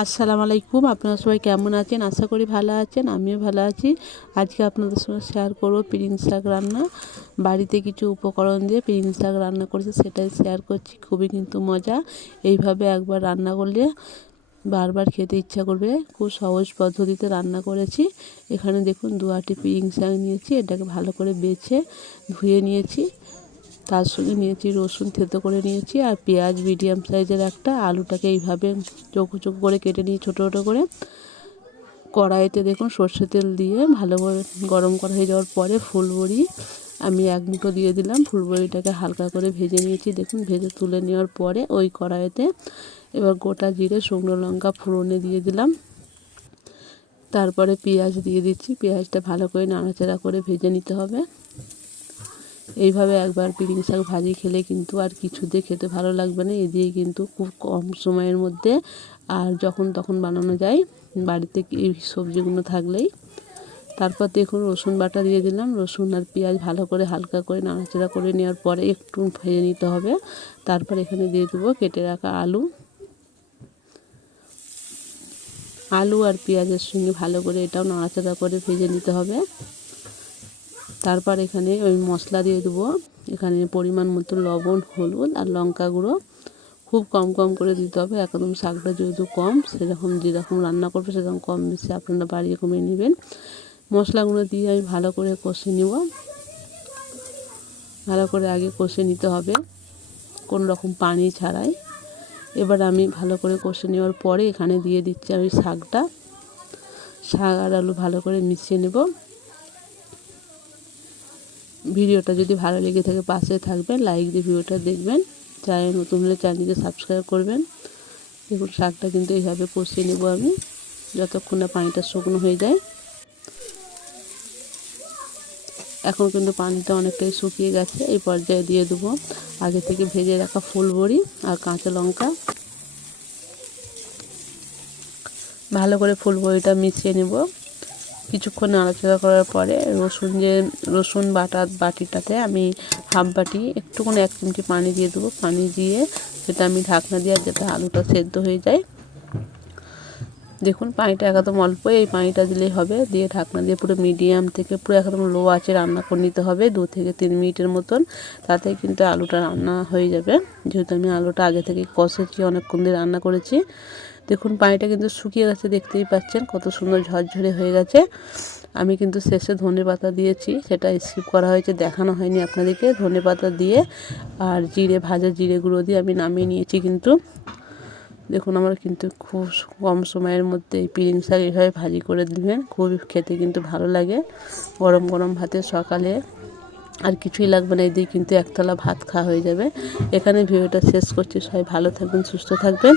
আসসালামু আলাইকুম। আপনারা সবাই কেমন আছেন? আশা করি ভালো আছেন। আমিও ভালো আছি। আজকে আপনাদের সঙ্গে শেয়ার করব পিরিং শাক রান্না। বাড়িতে কিছু উপকরণ দিয়ে পিরিং শাক রান্না করেছি, সেটাই শেয়ার করছি। খুবই কিন্তু মজা। এইভাবে একবার রান্না করলে বারবার খেতে ইচ্ছা করবে। খুব সহজ পদ্ধতিতে রান্না করেছি। এখানে দেখুন 2 আঁটি পিরিং শাক নিয়েছি। এটাকে ভালো করে বেছে ধুয়ে নিয়েছি। তার সঙ্গে নিয়েছি রসুন থেতো করে নিয়েছি, আর পেঁয়াজ মিডিয়াম সাইজের একটা। আলুটাকে এইভাবে চৌকো চৌকো করে কেটে নিয়ে ছোটো ছোটো করে কড়াইতে দেখুন সর্ষে তেল দিয়ে ভালো করে গরম করা হয়ে যাওয়ার পরে ফুলবড়ি আমি 1 মুঠো দিয়ে দিলাম। ফুলবড়িটাকে হালকা করে ভেজে নিয়েছি। দেখুন ভেজে তুলে নেওয়ার পরে ওই কড়াইতে এবার গোটা জিরে শুকনো লঙ্কা ফোড়নে দিয়ে দিলাম। তারপরে পেঁয়াজ দিয়ে দিচ্ছি। পেঁয়াজটা ভালো করে নাড়াচাড়া করে ভেজে নিতে হবে। এইভাবে একবার পিরিং শাক ভাজি খেলে কিন্তু আর কিছু দিয়ে খেতে ভালো লাগবে না। এ দিয়ে কিন্তু খুব কম সময়ের মধ্যে আর যখন তখন বানানো যায়, বাড়িতে এই সবজিগুলো থাকলেই। তারপর দেখুন রসুন বাটা দিয়ে দিলাম। রসুন আর পেঁয়াজ ভালো করে হালকা করে নাড়াচাড়া করে নেওয়ার পরে একটু ভেজে নিতে হবে। তারপর এখানে দিয়ে দেবো কেটে রাখা আলু আর পেঁয়াজের সঙ্গে ভালো করে এটাও নাড়াচাড়া করে ভেজে নিতে হবে। তারপর এখানে ওই মশলা দিয়ে দেবো। এখানে পরিমাণ মতো লবণ, হলুদ আর লঙ্কা গুঁড়ো খুব কম কম করে দিতে হবে। একদম শাকটা যেহেতু কম, সেরকম যেরকম রান্না করবে সেরকম কম বেশি আপনারা বাড়িয়ে কমিয়ে নেবেন। মশলাগুলো দিয়ে আমি ভালো করে কষে নেব। ভালো করে আগে কষে নিতে হবে কোনো রকম পানি ছাড়াই। এবার আমি ভালো করে কষে নেওয়ার পরে এখানে দিয়ে দিচ্ছি আমি শাক আর আলু ভালো করে মিশিয়ে নেব। ভিডিওটা যদি ভালো লেগে থাকে পাশে থাকবেন, লাইক দিয়ে ভিডিওটা দেখবেন। চ্যানেল নতুন হলে চ্যানেলটিকে সাবস্ক্রাইব করবেন। দেখুন শাকটা কিন্তু এইভাবে কষিয়ে নেব আমি যতক্ষণ না পানিটা শুকনো হয়ে যায়। এখন কিন্তু পানিটা অনেকটাই শুকিয়ে গেছে। এই পর্যায়ে দিয়ে দেবো আগে থেকে ভেজে রাখা ফুলবড়ি আর কাঁচা লঙ্কা। ভালো করে ফুলবড়িটা মিশিয়ে নেব। কিছুক্ষণ নাড়াচাড়া করার পরে রসুন বাটিটাতে আমি হাফ বাটি একটুখানি 1 চিমটি পানি দিয়ে দেবো। পানি দিয়ে সেটা আমি ঢাকনা দিয়ে যাতে আলুটা সেদ্ধ হয়ে যায়। দেখুন পানিটা একদম অল্প, এই পানিটা দিলেই হবে। দিয়ে ঢাকনা দিয়ে পুরো মিডিয়াম থেকে পুরো একদম লো আঁচে রান্না করে নিতে হবে 2 থেকে 3 মিনিটের মতন। তাতে কিন্তু আলুটা রান্না হয়ে যাবে। যেহেতু আমি আলুটা আগে থেকে কষেছি, অনেকক্ষণ দিয়ে রান্না করেছি। দেখুন পানিটা কিন্তু শুকিয়ে গেছে, দেখতেই পাচ্ছেন কত সুন্দর ঝরঝরে হয়ে গেছে। আমি কিন্তু শেষে ধনেপাতা দিয়েছি, সেটা স্কিপ করা হয়েছে, দেখানো হয়নি আপনাদেরকে। ধনেপাতা দিয়ে আর ভাজা জিরে গুঁড়ো দিয়ে আমি নামিয়ে নিয়েছি। কিন্তু দেখুন আমার কিন্তু খুব কম সময়ের মধ্যে এই পিরিং শাক এইভাবে ভাজি করে দিবেন, খুবই খেতে কিন্তু ভালো লাগে। গরম গরম ভাতে সকালে আর কিছুই লাগবে না, এই দিয়ে কিন্তু 1 থালা ভাত খাওয়া হয়ে যাবে। এখানে ভিডিওটা শেষ করছি। সবাই ভালো থাকবেন, সুস্থ থাকবেন।